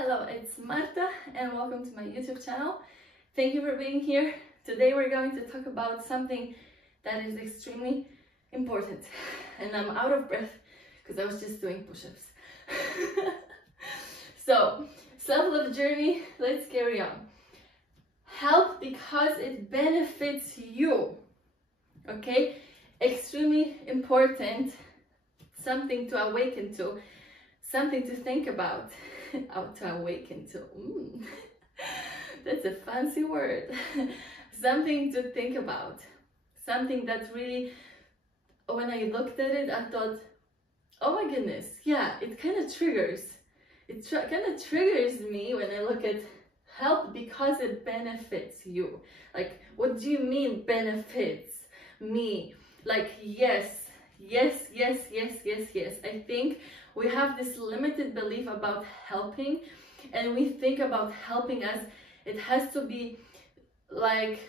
Hello, it's Marta and welcome to my YouTube channel. Thank you for being here. Today we're going to talk about something that is extremely important, and I'm out of breath because I was just doing push-ups. So, self-love journey, let's carry on. Help because it benefits you, okay? Extremely important, something to awaken to, something to think about. To awaken to. That's a fancy word. Something to think about. Something that really, when I looked at it, I thought, oh my goodness, yeah, it kind of triggers. It kind of triggers me when I look at help because it benefits you. Like, what do you mean benefits me? Like, yes. I think we have this limited belief about helping, and we think about helping as it has to be like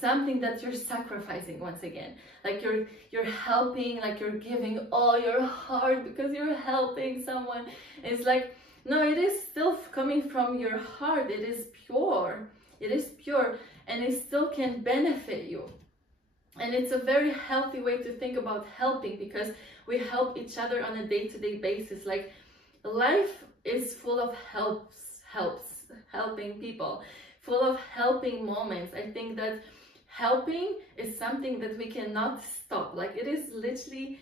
something that you're sacrificing once again. Like you're helping, like you're giving all your heart because you're helping someone. It's like, no, it is still coming from your heart. It is pure. It is pure, and it still can benefit you. And it's a very healthy way to think about helping, because we help each other on a day-to-day basis. Like, life is full of helping people, full of helping moments. I think that helping is something that we cannot stop. Like, it is literally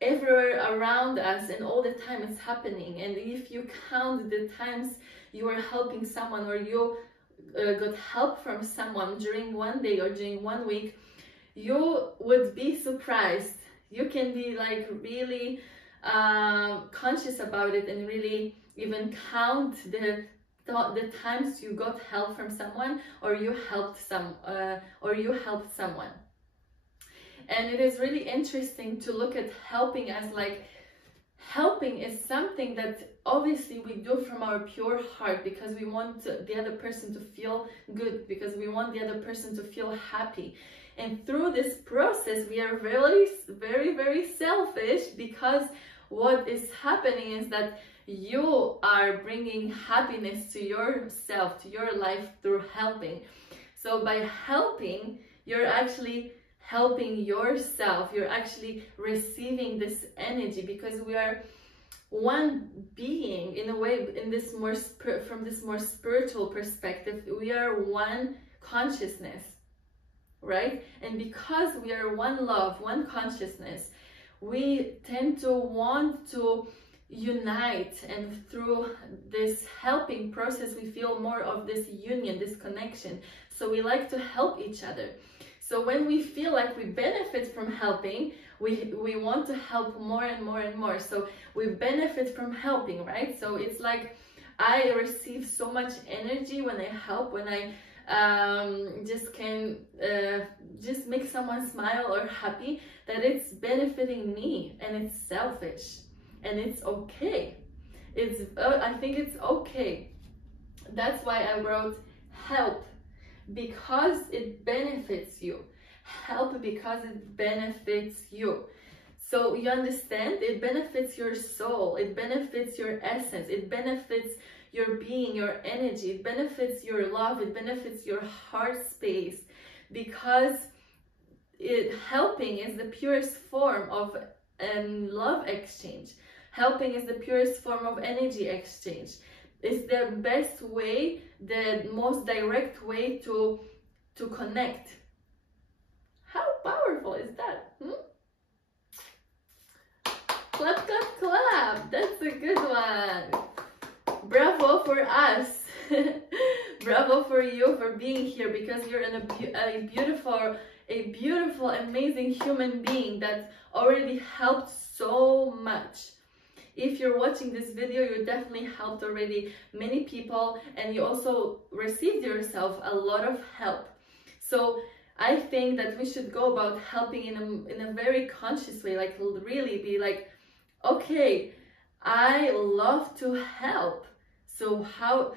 everywhere around us, and all the time it's happening. And if you count the times you are helping someone, or you got help from someone during one day or during 1 week, you would be surprised. You can be like really conscious about it, and really even count the times you got help from someone, or you helped someone. And it is really interesting to look at helping as like, helping is something that obviously we do from our pure heart, because we want the other person to feel good, because we want the other person to feel happy. And through this process, we are very selfish, because what is happening is that you are bringing happiness to yourself, to your life, through helping. So by helping, you're actually helping yourself. You're actually receiving this energy, because we are one being in a way. In this more from this more spiritual perspective, we are one consciousness. Right? And because we are one love, one consciousness, we tend to want to unite, and through this helping process we feel more of this union, this connection. So we like to help each other. So when we feel like we benefit from helping, we want to help more and more and more. So we benefit from helping, right? So it's like I receive so much energy when I help, when I just make someone smile or happy, that it's benefiting me, and it's selfish, and it's okay. I think it's okay. That's why I wrote help because it benefits you. Help because it benefits you. So you understand, it benefits your soul, it benefits your essence, it benefits your being, your energy, it benefits your love, it benefits your heart space, because helping is the purest form of love exchange. Helping is the purest form of energy exchange. It's the best way, the most direct way to connect. How powerful is that? Clap, clap, clap. That's a good one. Bravo for us. Bravo for you for being here, because you're a beautiful, amazing human being that already helped so much. If you're watching this video, you definitely helped already many people, and you also received yourself a lot of help. So I think that we should go about helping in a very conscious way, like really be like, okay, I love to help. So how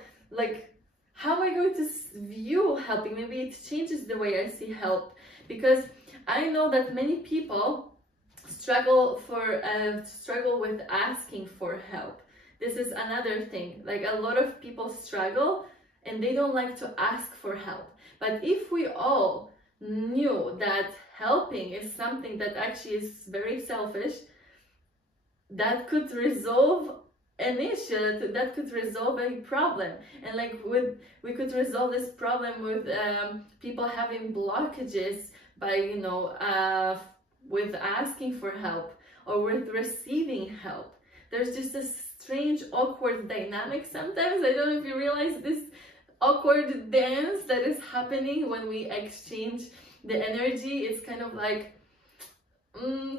am I going to view helping? Maybe it changes the way I see help, because I know that many people struggle with asking for help. This is another thing. Like a lot of people struggle and they don't like to ask for help. But if we all knew that helping is something that actually is very selfish, that could resolve an issue, that could resolve a problem. And like we could resolve this problem with people having blockages by, you know, with asking for help or with receiving help. There's just a strange, awkward dynamic sometimes. I don't know if you realize this awkward dance that is happening when we exchange the energy. It's kind of like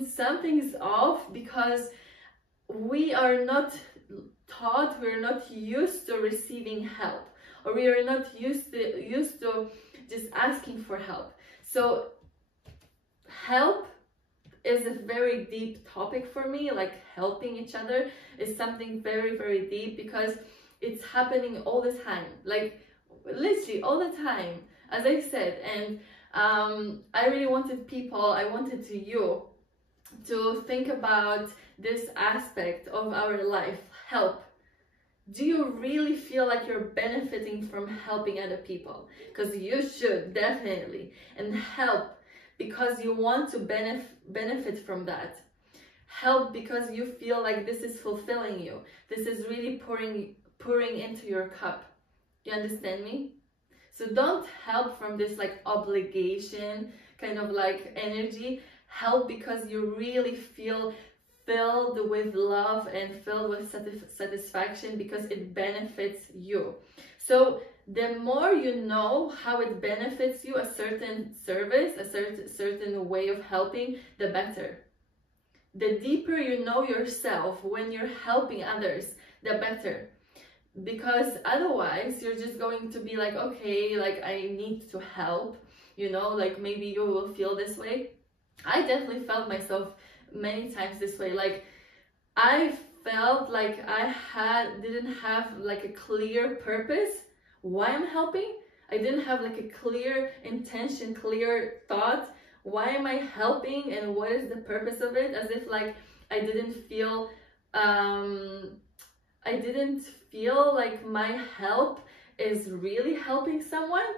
something's off, because we are not taught, we're not used to receiving help, or we are not used to just asking for help. So help is a very deep topic for me. Like helping each other is something very, very deep, because it's happening all the time, like literally all the time, as I said. And I really wanted you to think about this aspect of our life, help. Do you really feel like you're benefiting from helping other people? Because you should, definitely. And help because you want to benefit from that. Help because you feel like this is fulfilling you. This is really pouring into your cup. You understand me? So don't help from this like obligation kind of like energy. Help because you really feel filled with love and filled with satisfaction, because it benefits you. So the more you know how it benefits you, a certain service, a certain way of helping, the better. The deeper you know yourself when you're helping others, the better. Because otherwise you're just going to be like, okay, like I need to help, you know, like maybe you will feel this way. I definitely felt myself many times this way. Like I felt like I didn't have like a clear purpose why I'm helping. I didn't have like a clear intention, clear thought. Why am I helping and what is the purpose of it? As if like I didn't feel like my help is really helping someone.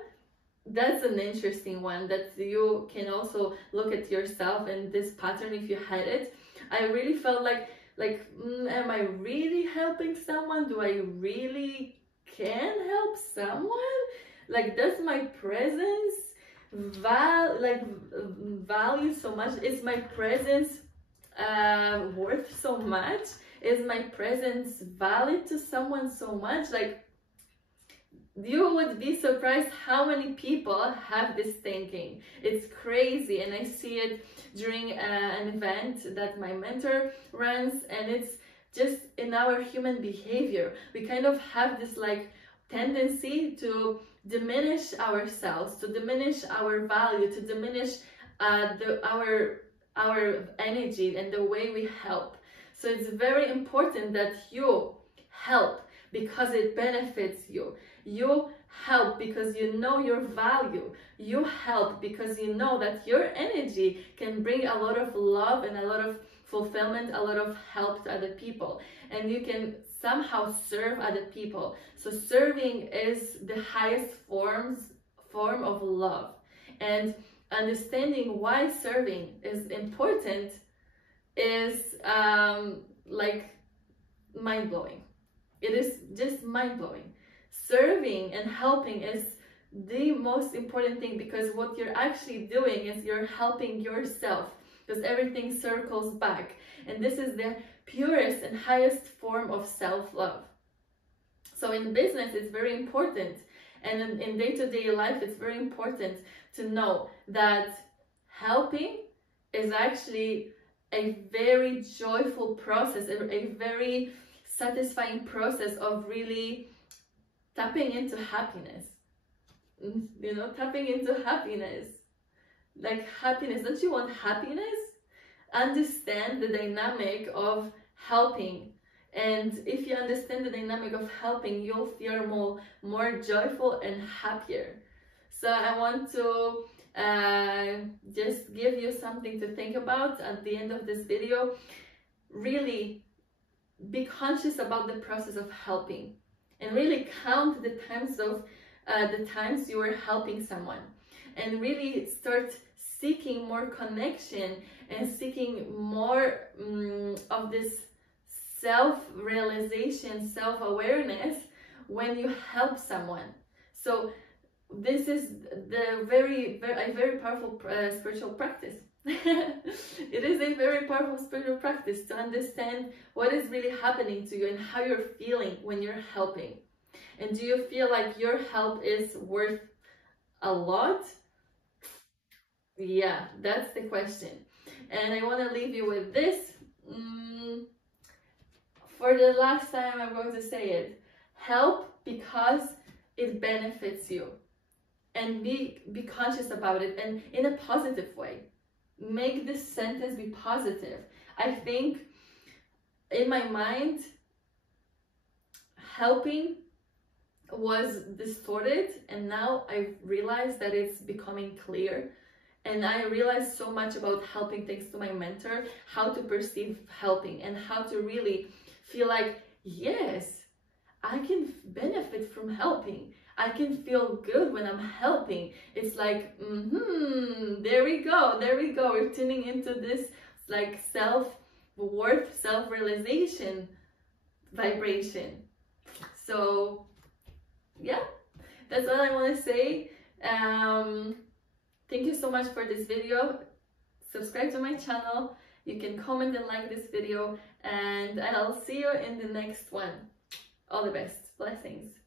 That's an interesting one that you can also look at yourself and this pattern if you had it. I really felt like am I really helping someone? Do I really can help someone? Like, does my presence value so much? Is my presence worth so much? Is my presence valid to someone so much? Like, you would be surprised how many people have this thinking. It's crazy, and I see it during an event that my mentor runs, and it's just in our human behavior. We kind of have this like tendency to diminish ourselves, to diminish our value, to diminish our energy and the way we help. So it's very important that you help because it benefits you. You help because you know your value. You help because you know that your energy can bring a lot of love and a lot of fulfillment, a lot of help to other people. And you can somehow serve other people. So serving is the highest form of love. And understanding why serving is important is like mind-blowing. It is just mind-blowing. Serving and helping is the most important thing, because what you're actually doing is you're helping yourself, because everything circles back. And this is the purest and highest form of self-love. So in business, it's very important. And in day-to-day life, it's very important to know that helping is actually a very joyful process, a very satisfying process of really tapping into happiness. You know, tapping into happiness. Like happiness. Don't you want happiness? Understand the dynamic of helping. And if you understand the dynamic of helping, you'll feel more joyful and happier. So I want to just give you something to think about at the end of this video. Really be conscious about the process of helping, and really count the times you are helping someone, and really start seeking more connection and seeking more of this self-realization, self-awareness when you help someone. So this is a very powerful spiritual practice. It is a very powerful spiritual practice to understand what is really happening to you and how you're feeling when you're helping. And do you feel like your help is worth a lot? Yeah, that's the question. And I want to leave you with this. For the last time, I'm going to say it. Help because it benefits you. And be conscious about it, and in a positive way. Make this sentence be positive. I think in my mind, helping was distorted, and now I realized that it's becoming clear. And I realized so much about helping thanks to my mentor, how to perceive helping and how to really feel like, yes, I can benefit from helping. I can feel good when I'm helping. It's like, there we go. We're tuning into this like self-worth, self-realization vibration. So yeah, that's all I want to say. Thank you so much for this video. Subscribe to my channel. You can comment and like this video, and I'll see you in the next one. All the best. Blessings.